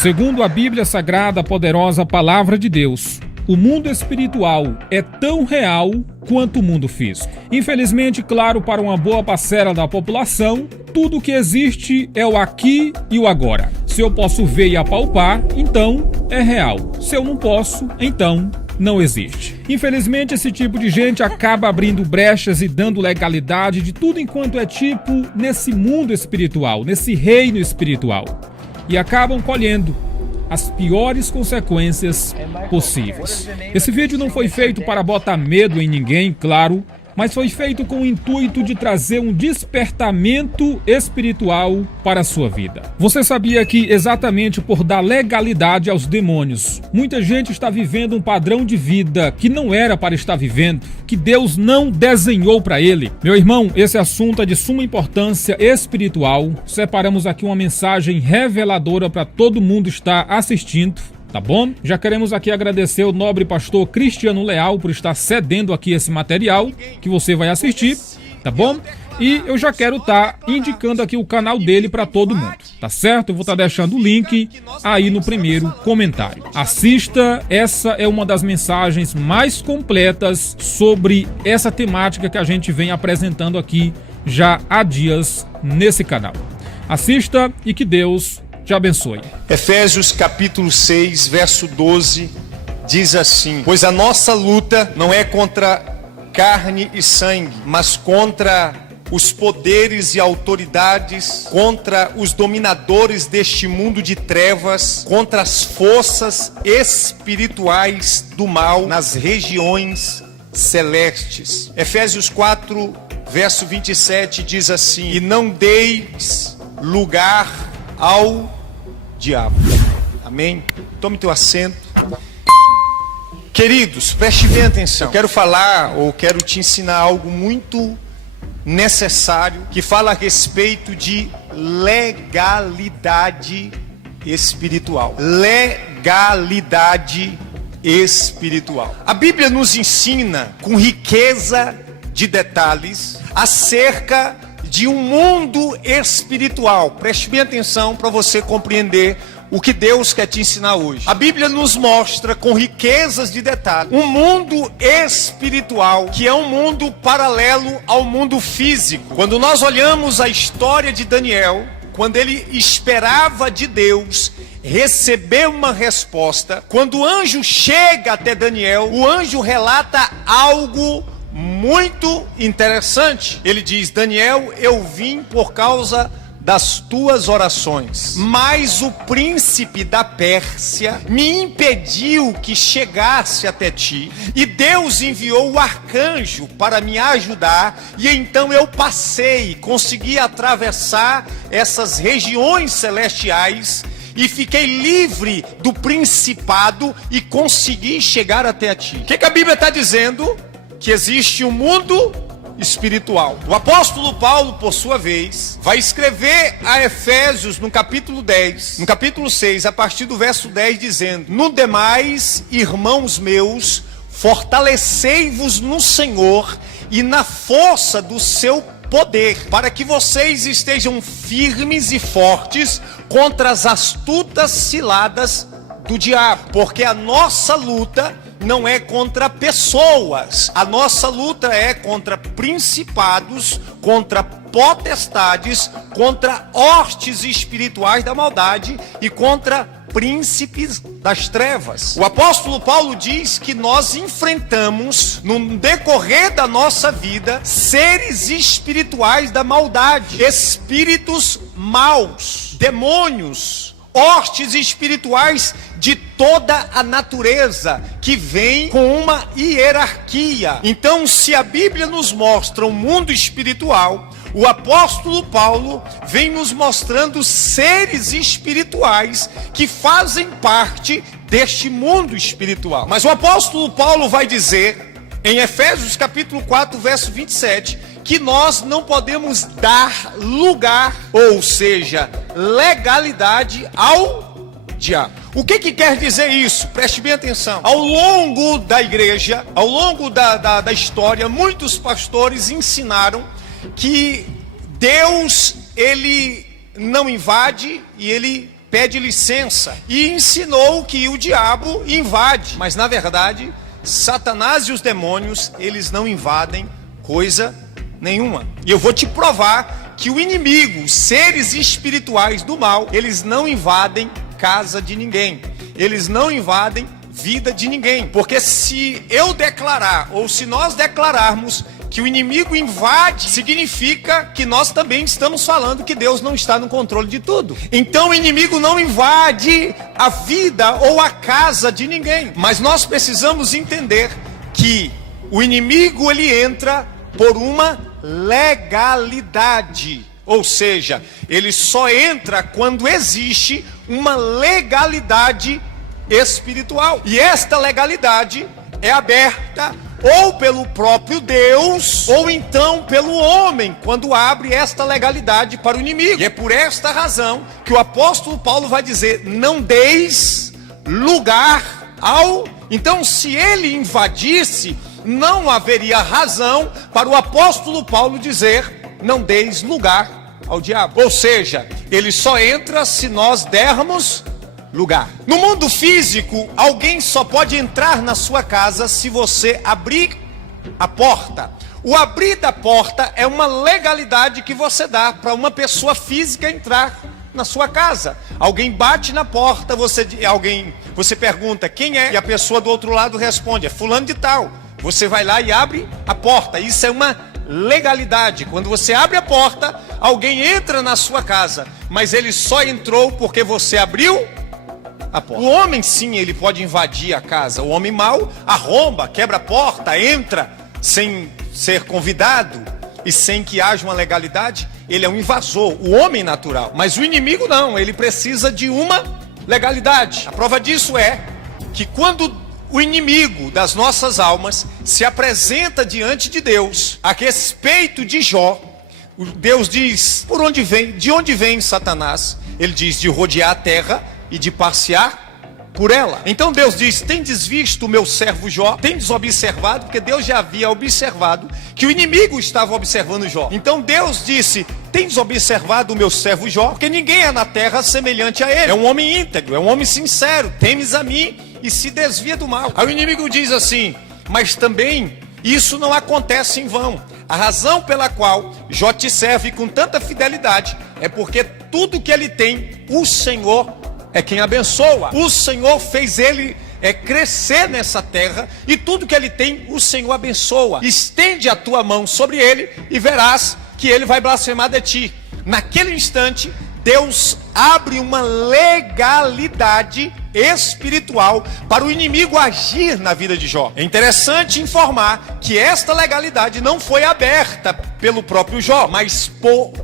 Segundo a Bíblia Sagrada, a poderosa Palavra de Deus, o mundo espiritual é tão real quanto o mundo físico. Infelizmente, claro, para uma boa parcela da população, tudo o que existe é o aqui e o agora. Se eu posso ver e apalpar, então é real. Se eu não posso, então não existe. Infelizmente, esse tipo de gente acaba abrindo brechas e dando legalidade de tudo enquanto é tipo nesse mundo espiritual, nesse reino espiritual. E acabam colhendo as piores consequências possíveis. Esse vídeo não foi feito para botar medo em ninguém, claro, mas foi feito com o intuito de trazer um despertamento espiritual para a sua vida. Você sabia que exatamente por dar legalidade aos demônios, muita gente está vivendo um padrão de vida que não era para estar vivendo, que Deus não desenhou para ele? Meu irmão, esse assunto é de suma importância espiritual. Separamos aqui uma mensagem reveladora para todo mundo estar assistindo. Tá bom? Já queremos aqui agradecer o nobre pastor Cristiano Leal por estar cedendo aqui esse material que você vai assistir, tá bom? E eu já quero estar indicando aqui o canal dele para todo mundo, tá certo? Eu vou estar deixando o link aí no primeiro comentário. Assista, essa é uma das mensagens mais completas sobre essa temática que a gente vem apresentando aqui já há dias nesse canal. Assista e que Deus te abençoe. Efésios capítulo 6, verso 12, diz assim: pois a nossa luta não é contra carne e sangue, mas contra os poderes e autoridades, contra os dominadores deste mundo de trevas, contra as forças espirituais do mal nas regiões celestes. Efésios 4, verso 27 diz assim: e não deis lugar ao diabo. Amém? Tome teu assento. Queridos, preste bem atenção. Eu quero falar, ou quero te ensinar algo muito necessário, que fala a respeito de legalidade espiritual. Legalidade espiritual. A Bíblia nos ensina com riqueza de detalhes acerca de um mundo espiritual. Preste bem atenção para você compreender o que Deus quer te ensinar hoje. A Bíblia nos mostra com riquezas de detalhes um mundo espiritual que é um mundo paralelo ao mundo físico. Quando nós olhamos a história de Daniel, quando ele esperava de Deus receber uma resposta, quando o anjo chega até Daniel, o anjo relata algo muito interessante. Ele diz: Daniel, eu vim por causa das tuas orações, mas o príncipe da Pérsia me impediu que chegasse até ti, e Deus enviou o arcanjo para me ajudar, e então eu passei, consegui atravessar essas regiões celestiais e fiquei livre do principado e consegui chegar até ti. O que a Bíblia está dizendo? Que existe um mundo espiritual. O apóstolo Paulo, por sua vez, vai escrever a Efésios no capítulo 10, no capítulo 6, a partir do verso 10, dizendo: no demais, irmãos meus, fortalecei-vos no Senhor e na força do seu poder, para que vocês estejam firmes e fortes contra as astutas ciladas do diabo, porque a nossa luta não é contra pessoas, a nossa luta é contra principados, contra potestades, contra hostes espirituais da maldade e contra príncipes das trevas. O apóstolo Paulo diz que nós enfrentamos, no decorrer da nossa vida, seres espirituais da maldade, espíritos maus, demônios, hostes espirituais de toda a natureza, que vem com uma hierarquia. Então, se a Bíblia nos mostra um mundo espiritual, o apóstolo Paulo vem nos mostrando seres espirituais que fazem parte deste mundo espiritual. Mas o apóstolo Paulo vai dizer, em Efésios capítulo 4, verso 27, que nós não podemos dar lugar, ou seja, legalidade ao diabo. O que quer dizer isso? Preste bem atenção. Ao longo da igreja, ao longo da história, muitos pastores ensinaram que Deus, ele não invade e ele pede licença e ensinou que o diabo invade. Mas na verdade, Satanás e os demônios, eles não invadem coisa nenhuma. E eu vou te provar que o inimigo, os seres espirituais do mal, eles não invadem casa de ninguém. Eles não invadem vida de ninguém. Porque se eu declarar, ou se nós declararmos que o inimigo invade, significa que nós também estamos falando que Deus não está no controle de tudo. Então o inimigo não invade a vida ou a casa de ninguém. Mas nós precisamos entender que o inimigo, ele entra por uma legalidade. Ou seja, ele só entra quando existe uma legalidade espiritual. E esta legalidade é aberta ou pelo próprio Deus, ou então pelo homem, quando abre esta legalidade para o inimigo. E é por esta razão que o apóstolo Paulo vai dizer: não deis lugar ao... Então, se ele invadisse, não haveria razão para o apóstolo Paulo dizer: não deis lugar ao diabo. Ou seja, ele só entra se nós dermos lugar. No mundo físico, alguém só pode entrar na sua casa se você abrir a porta. O abrir da porta é uma legalidade que você dá para uma pessoa física entrar na sua casa. Alguém bate na porta, você pergunta quem é, e a pessoa do outro lado responde: é fulano de tal. Você vai lá e abre a porta. Isso é uma legalidade. Quando você abre a porta, alguém entra na sua casa, mas ele só entrou porque você abriu a porta. O homem, sim, ele pode invadir a casa. O homem mau arromba, quebra a porta, entra sem ser convidado e sem que haja uma legalidade. Ele é um invasor, o homem natural. Mas o inimigo não, ele precisa de uma legalidade. A prova disso é que quando o inimigo das nossas almas se apresenta diante de Deus a respeito de Jó, Deus diz: por onde vem? De onde vem Satanás? Ele diz: de rodear a terra e de passear por ela. Então Deus diz: tendes visto o meu servo Jó? Tendes observado? Porque Deus já havia observado que o inimigo estava observando Jó. Então Deus disse: tendes observado o meu servo Jó? Porque ninguém é na terra semelhante a ele. É um homem íntegro, é um homem sincero, temes a mim e se desvia do mal. Aí o inimigo diz assim: mas também isso não acontece em vão. A razão pela qual Jó te serve com tanta fidelidade é porque tudo que ele tem, o Senhor é quem abençoa. O Senhor fez ele crescer nessa terra, e tudo que ele tem, o Senhor abençoa. Estende a tua mão sobre ele e verás que ele vai blasfemar de ti. Naquele instante, Deus abre uma legalidade espiritual para o inimigo agir na vida de Jó. É interessante informar que esta legalidade não foi aberta pelo próprio Jó, mas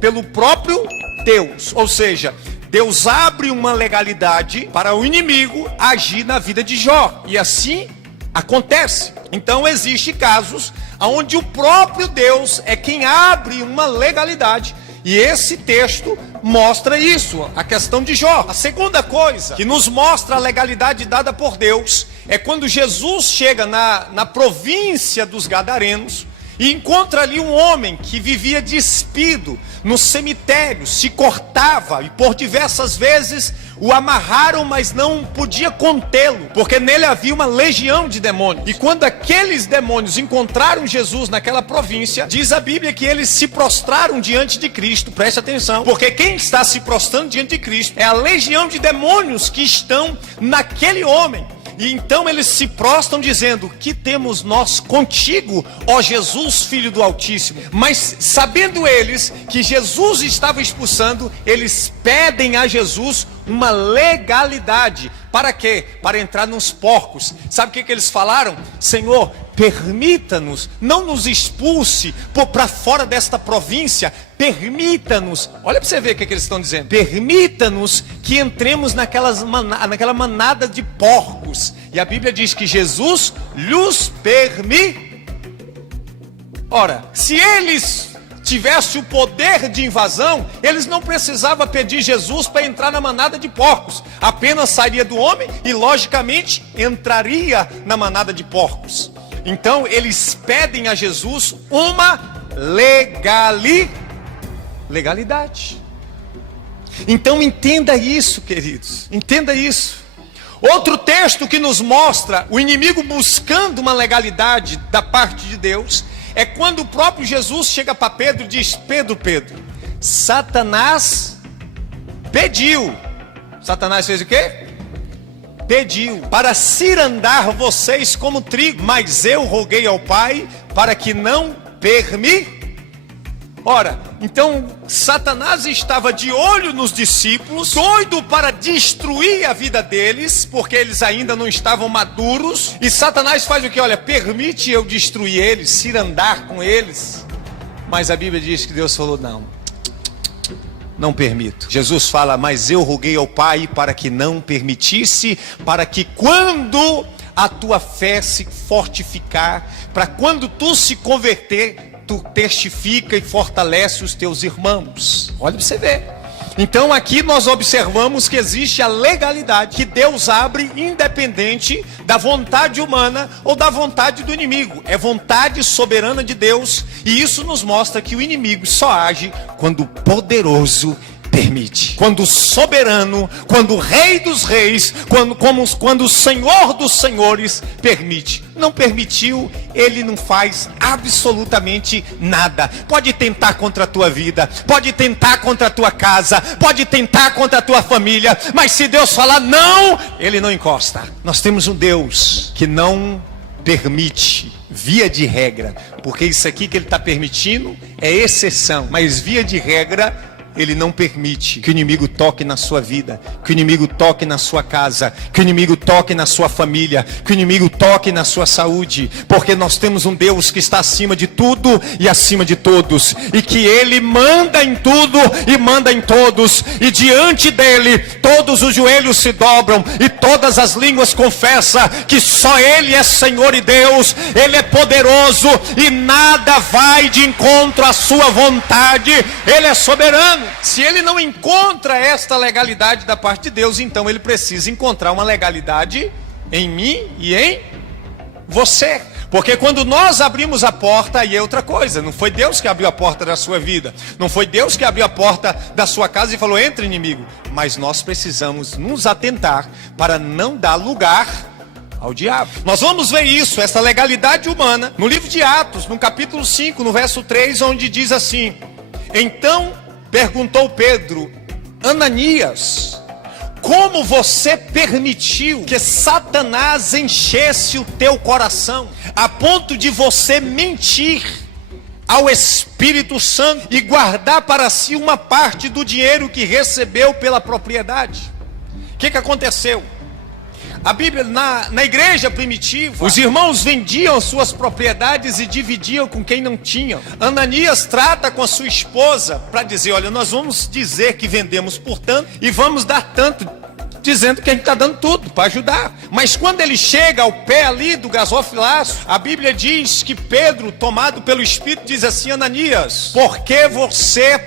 pelo próprio Deus. Ou seja, Deus abre uma legalidade para o inimigo agir na vida de Jó. E assim acontece. Então existem casos onde o próprio Deus é quem abre uma legalidade. E esse texto mostra isso, a questão de Jó. A segunda coisa que nos mostra a legalidade dada por Deus é quando Jesus chega na província dos Gadarenos e encontra ali um homem que vivia despido no cemitério, se cortava, e por diversas vezes o amarraram, mas não podia contê-lo, porque nele havia uma legião de demônios. E quando aqueles demônios encontraram Jesus naquela província, diz a Bíblia que eles se prostraram diante de Cristo. Preste atenção, porque quem está se prostrando diante de Cristo é a legião de demônios que estão naquele homem. E então eles se prostram dizendo: que temos nós contigo, ó Jesus, Filho do Altíssimo? Mas sabendo eles que Jesus estava expulsando, eles pedem a Jesus uma legalidade. Para quê? Para entrar nos porcos. Sabe o que eles falaram? Senhor, permita-nos, não nos expulse para fora desta província, permita-nos. Olha para você ver o que eles estão dizendo. Permita-nos que entremos naquela manada de porcos. E a Bíblia diz que Jesus lhes permite. Ora, se eles tivesse o poder de invasão, eles não precisavam pedir Jesus para entrar na manada de porcos. Apenas sairia do homem e logicamente entraria na manada de porcos. Então eles pedem a Jesus uma legalidade. Então entenda isso, queridos, entenda isso. Outro texto que nos mostra o inimigo buscando uma legalidade da parte de Deus é quando o próprio Jesus chega para Pedro e diz: Pedro, Satanás pediu. Satanás fez o quê? Pediu para cirandar vocês como trigo, mas eu roguei ao Pai para que não permitisse. Ora, então Satanás estava de olho nos discípulos, doido para destruir a vida deles, porque eles ainda não estavam maduros. E Satanás faz o que? Olha, permite eu destruir eles, cirandar com eles. Mas a Bíblia diz que Deus falou: não permito. Jesus fala: mas eu roguei ao Pai para que não permitisse, para que quando a tua fé se fortificar, para quando tu se converter, tu testifica e fortalece os teus irmãos. Olha para você ver. Então aqui nós observamos que existe a legalidade que Deus abre independente da vontade humana ou da vontade do inimigo. É vontade soberana de Deus, e isso nos mostra que o inimigo só age quando o poderoso permite. Quando o soberano, quando o rei dos reis, quando o senhor dos senhores permite. Não permitiu, ele não faz absolutamente nada. Pode tentar contra a tua vida, pode tentar contra a tua casa, pode tentar contra a tua família, mas se Deus falar não, ele não encosta. Nós temos um Deus que não permite, via de regra, porque isso aqui que ele está permitindo é exceção, mas via de regra ele não permite que o inimigo toque na sua vida, que o inimigo toque na sua casa, que o inimigo toque na sua família, que o inimigo toque na sua saúde, porque nós temos um Deus que está acima de tudo e acima de todos, e que ele manda em tudo e manda em todos, e diante dele todos os joelhos se dobram e todas as línguas confessam que só ele é Senhor e Deus. Ele é poderoso e nada vai de encontro à sua vontade. Ele é soberano. Se ele não encontra esta legalidade da parte de Deus, então ele precisa encontrar uma legalidade em mim e em você. Porque quando nós abrimos a porta, aí é outra coisa. Não foi Deus que abriu a porta da sua vida, não foi Deus que abriu a porta da sua casa e falou: entra, inimigo. Mas nós precisamos nos atentar para não dar lugar ao diabo. Nós vamos ver isso, essa legalidade humana, no livro de Atos, no capítulo 5, no verso 3, onde diz assim: então perguntou Pedro: Ananias, como você permitiu que Satanás enchesse o teu coração, a ponto de você mentir ao Espírito Santo e guardar para si uma parte do dinheiro que recebeu pela propriedade? O que aconteceu? A Bíblia, na igreja primitiva, os irmãos vendiam suas propriedades e dividiam com quem não tinha. Ananias trata com a sua esposa para dizer: olha, nós vamos dizer que vendemos por tanto e vamos dar tanto, dizendo que a gente está dando tudo para ajudar. Mas quando ele chega ao pé ali do gasofilaço, a Bíblia diz que Pedro, tomado pelo Espírito, diz assim: Ananias, por que você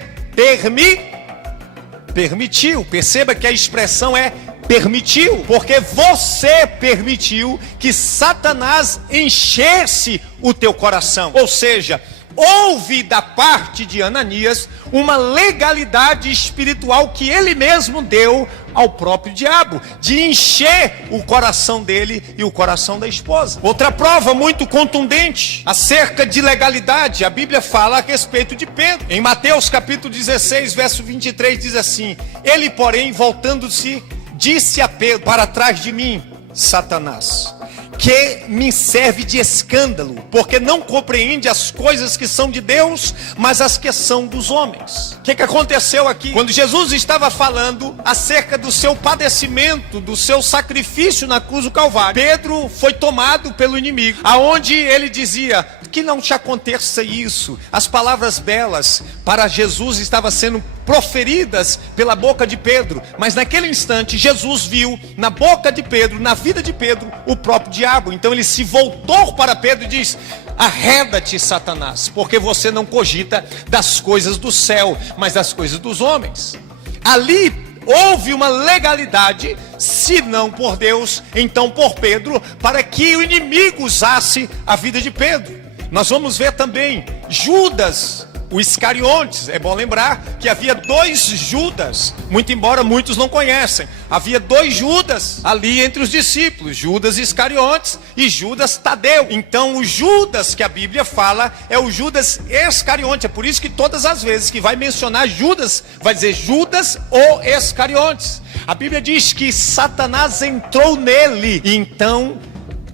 permitiu? Perceba que a expressão é permitiu, porque você permitiu que Satanás enchesse o teu coração. Ou seja, houve da parte de Ananias uma legalidade espiritual que ele mesmo deu ao próprio diabo, de encher o coração dele e o coração da esposa. Outra prova muito contundente acerca de legalidade, a Bíblia fala a respeito de Pedro. Em Mateus capítulo 16, verso 23, diz assim: ele, porém, voltando-se, disse a Pedro: para trás de mim, Satanás, que me serve de escândalo, porque não compreende as coisas que são de Deus, mas as que são dos homens. O que aconteceu aqui? Quando Jesus estava falando acerca do seu padecimento, do seu sacrifício na cruz do Calvário, Pedro foi tomado pelo inimigo, aonde ele dizia: que não te aconteça isso. As palavras belas para Jesus estavam sendo proferidas pela boca de Pedro, mas naquele instante Jesus viu na boca de Pedro, na vida de Pedro, o próprio diabo. Então ele se voltou para Pedro e diz: arreda-te, Satanás, porque você não cogita das coisas do céu, mas das coisas dos homens. Ali houve uma legalidade, se não por Deus, então por Pedro, para que o inimigo usasse a vida de Pedro. Nós vamos ver também Judas o Iscariotes. É bom lembrar que havia 2 Judas, muito embora muitos não conhecem. Havia 2 Judas ali entre os discípulos, Judas Iscariotes e Judas Tadeu. Então o Judas que a Bíblia fala é o Judas Iscariotes. É por isso que todas as vezes que vai mencionar Judas, vai dizer Judas ou Iscariotes. A Bíblia diz que Satanás entrou nele, e então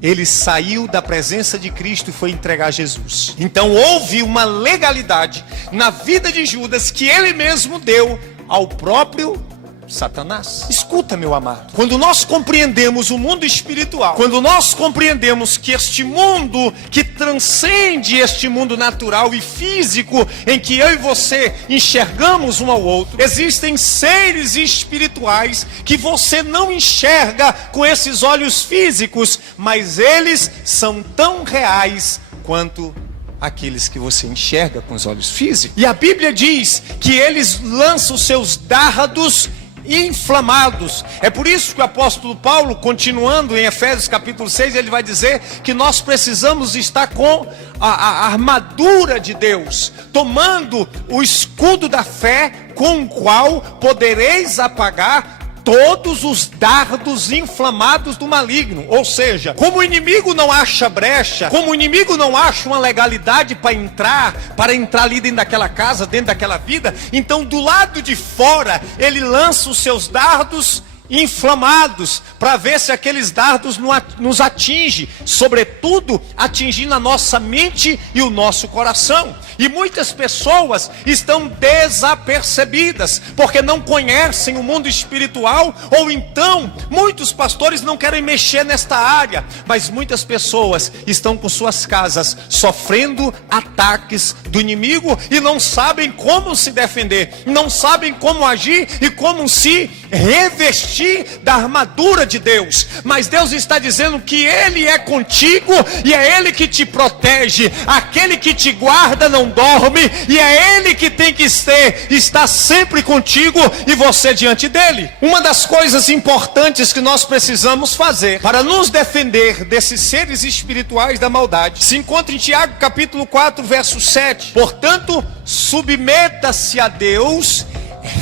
ele saiu da presença de Cristo e foi entregar Jesus. Então houve uma legalidade na vida de Judas que ele mesmo deu ao próprio Satanás. Escuta, meu amado, quando nós compreendemos o mundo espiritual, quando nós compreendemos que este mundo que transcende este mundo natural e físico em que eu e você enxergamos um ao outro, existem seres espirituais que você não enxerga com esses olhos físicos, mas eles são tão reais quanto aqueles que você enxerga com os olhos físicos. E a Bíblia diz que eles lançam seus dardos inflamados. É por isso que o apóstolo Paulo, continuando em Efésios capítulo 6, ele vai dizer que nós precisamos estar com a armadura de Deus, tomando o escudo da fé, com o qual podereis apagar todos os dardos inflamados do maligno. Ou seja, como o inimigo não acha brecha, como o inimigo não acha uma legalidade para entrar ali dentro daquela casa, dentro daquela vida, então do lado de fora ele lança os seus dardos inflamados, para ver se aqueles dardos nos atingem, sobretudo atingindo a nossa mente e o nosso coração. E muitas pessoas estão desapercebidas, porque não conhecem o mundo espiritual, ou então muitos pastores não querem mexer nesta área, mas muitas pessoas estão com suas casas sofrendo ataques do inimigo e não sabem como se defender, não sabem como agir e como se revestir da armadura de Deus. Mas Deus está dizendo que Ele é contigo e é Ele que te protege. Aquele que te guarda não dorme, e é Ele que tem que estar sempre contigo e você diante dele. Uma das coisas importantes que nós precisamos fazer para nos defender desses seres espirituais da maldade se encontra em Tiago capítulo 4 verso 7. Portanto, submeta-se a Deus,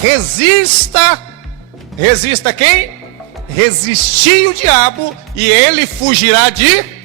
resista quem? Resistir o diabo e ele fugirá de...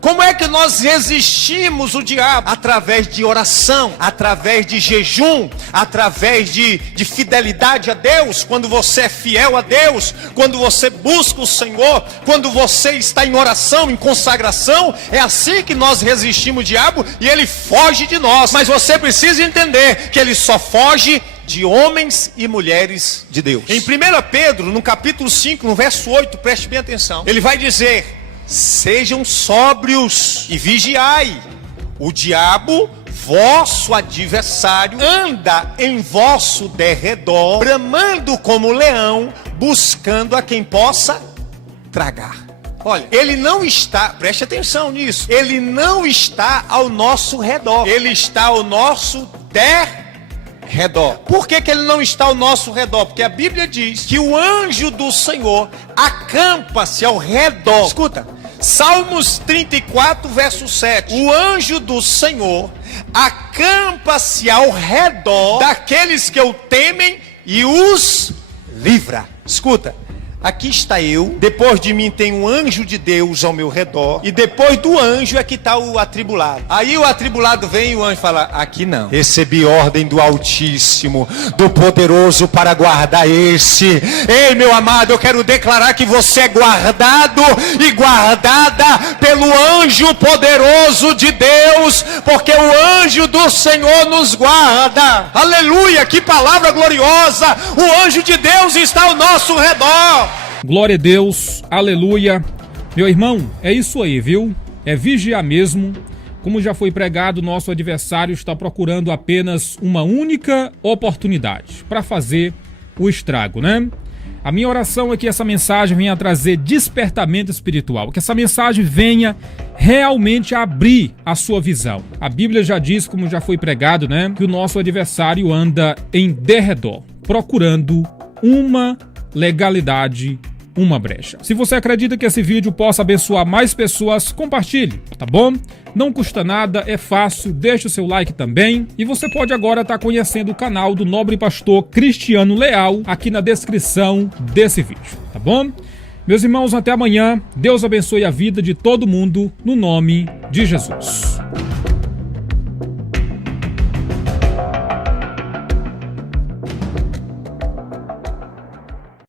Como é que nós resistimos o diabo? Através de oração, através de jejum, através de fidelidade a Deus. Quando você é fiel a Deus, quando você busca o Senhor, quando você está em oração, em consagração, é assim que nós resistimos o diabo e ele foge de nós. Mas você precisa entender que ele só foge de homens e mulheres de Deus. Em 1 Pedro, no capítulo 5, no verso 8, preste bem atenção, ele vai dizer: sejam sóbrios e vigiai. O diabo, vosso adversário, anda em vosso derredor, bramando como leão, buscando a quem possa tragar. Olha, ele não está, preste atenção nisso, ele não está ao nosso redor, ele está ao nosso redor. Por que ele não está ao nosso redor? Porque a Bíblia diz que o anjo do Senhor acampa-se ao redor. Escuta, Salmos 34 verso 7. O anjo do Senhor acampa-se ao redor daqueles que o temem e os livra. Escuta, aqui está eu, depois de mim tem um anjo de Deus ao meu redor, e depois do anjo é que está o atribulado. Aí o atribulado vem e o anjo fala: aqui não, recebi ordem do Altíssimo, do Poderoso, para guardar esse. Ei, meu amado, eu quero declarar que você é guardado e guardada pelo anjo poderoso de Deus, porque o anjo do Senhor nos guarda. Aleluia, que palavra gloriosa! O anjo de Deus está ao nosso redor. Glória a Deus, aleluia. Meu irmão, é isso aí, viu? É vigiar mesmo. Como já foi pregado, nosso adversário está procurando apenas uma única oportunidade para fazer o estrago, né? A minha oração é que essa mensagem venha trazer despertamento espiritual, que essa mensagem venha realmente abrir a sua visão. A Bíblia já diz, como já foi pregado, né, que o nosso adversário anda em derredor, procurando uma legalidade uma brecha. Se você acredita que esse vídeo possa abençoar mais pessoas, compartilhe, tá bom? Não custa nada, é fácil, deixa o seu like também. E você pode agora estar conhecendo o canal do nobre pastor Cristiano Leal aqui na descrição desse vídeo, tá bom? Meus irmãos, até amanhã. Deus abençoe a vida de todo mundo, no nome de Jesus.